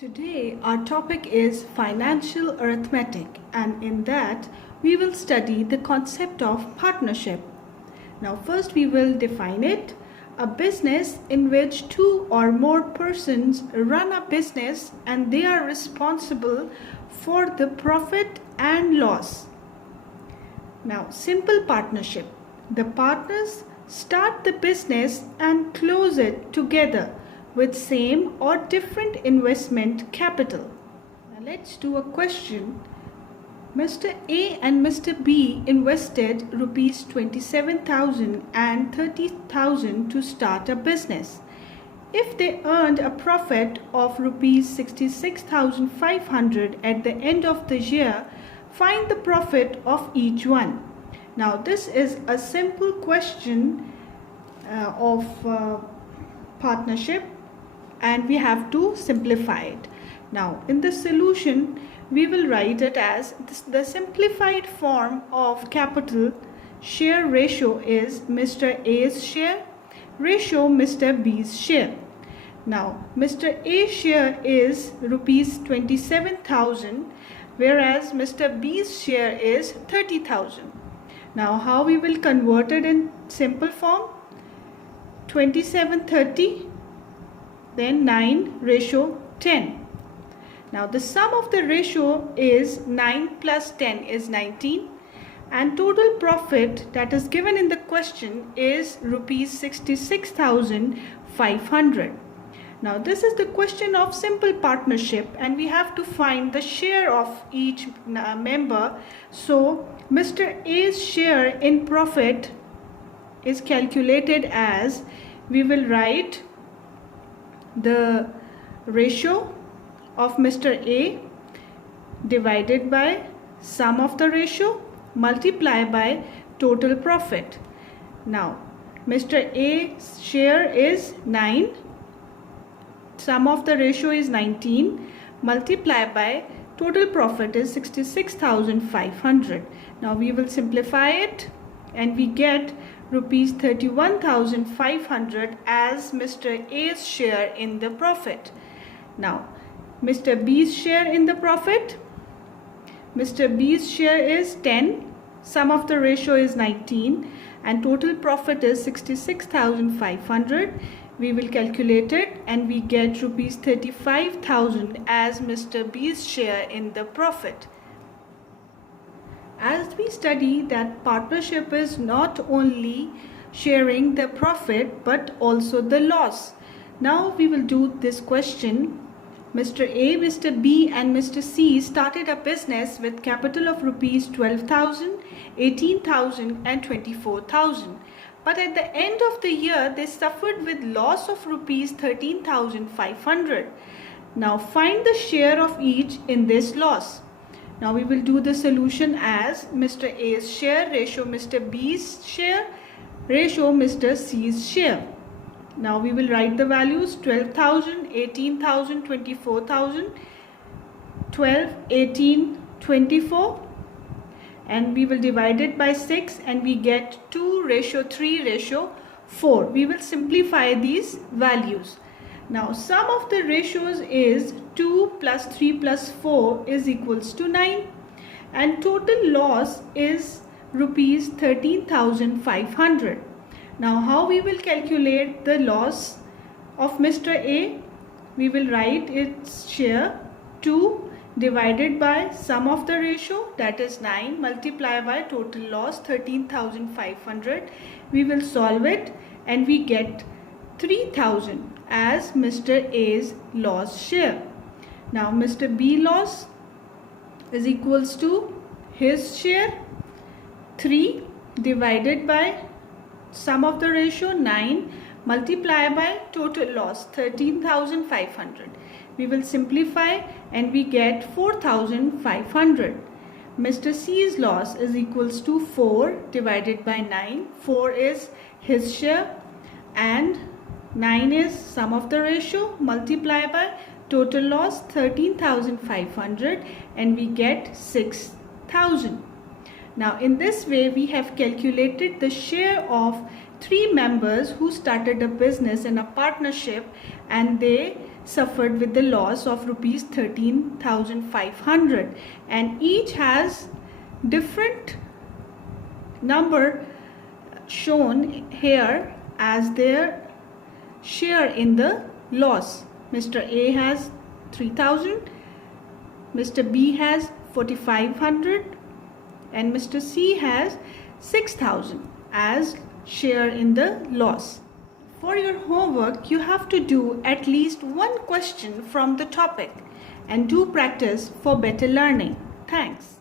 Today our topic is financial arithmetic, and in that we will study the concept of partnership. Now first we will define it. A business in which two or more persons run a business and they are responsible for the profit and loss. Now simple partnership. The partners start the business and close it together with same or different investment capital. Now let's do a question. Mr. A and Mr. B invested rupees 27,000 and 30,000 to start a business. If they earned a profit of rupees 66,500 at the end of the year, find the profit of each one. Now this is a simple question of partnership, and we have to simplify it. Now in the solution we will write it as the simplified form of capital share ratio is Mr. A's share ratio Mr. B's share. Now Mr. A's share is rupees 27,000 whereas Mr. B's share is 30,000. Now how we will convert it in simple form? 2730, then 9 ratio 10. Now the sum of the ratio is 9 plus 10 is 19, and total profit that is given in the question is rupees 66,500. Now this is the question of simple partnership and we have to find the share of each member. So Mr. A's share in profit is calculated as, we will write the ratio of Mr. A divided by sum of the ratio multiply by total profit. Now Mr. A's share is 9, sum of the ratio is 19, multiply by total profit is 66,500. Now we will simplify it and we get rupees 31,500 as Mr. A's share in the profit. Now Mr. B's share in the profit, Mr. B's share is 10, sum of the ratio is 19 and total profit is 66,500. We will calculate it and we get rupees 35,000 as Mr. B's share in the profit. As we study that partnership is not only sharing the profit but also the loss. Now we will do this question. Mr. A, Mr. B and Mr. C started a business with capital of rupees 12,000, 18,000 and 24,000. But at the end of the year they suffered with loss of rupees 13,500. Now find the share of each in this loss. Now we will do the solution as Mr. A's share ratio Mr. B's share ratio Mr. C's share. Now we will write the values 12,000, 18,000, 24,000, 12, 18, 24, and we will divide it by 6 and we get 2 ratio 3 ratio 4. We will simplify these values. Now sum of the ratios is 2 plus 3 plus 4 is equals to 9 and total loss is rupees 13,500. Now how we will calculate the loss of Mr. A? We will write its share 2 divided by sum of the ratio, that is 9, multiply by total loss 13,500. We will solve it and we get 3,000 as Mr. A's loss share. Now Mr. B loss is equals to his share 3 divided by sum of the ratio 9 multiply by total loss 13,500. We will simplify and we get 4,500. Mr. C's loss is equals to 4 divided by 9. 4 is his share and 9 is sum of the ratio multiply by total loss 13,500 and we get 6,000. Now in this way we have calculated the share of 3 members who started a business in a partnership and they suffered with the loss of rupees 13,500, and each has different number shown here as their share in the loss. Mr. A has 3,000, Mr. B has 4,500, and Mr. C has 6,000 as share in the loss. For your homework, you have to do at least one question from the topic and do practice for better learning. Thanks.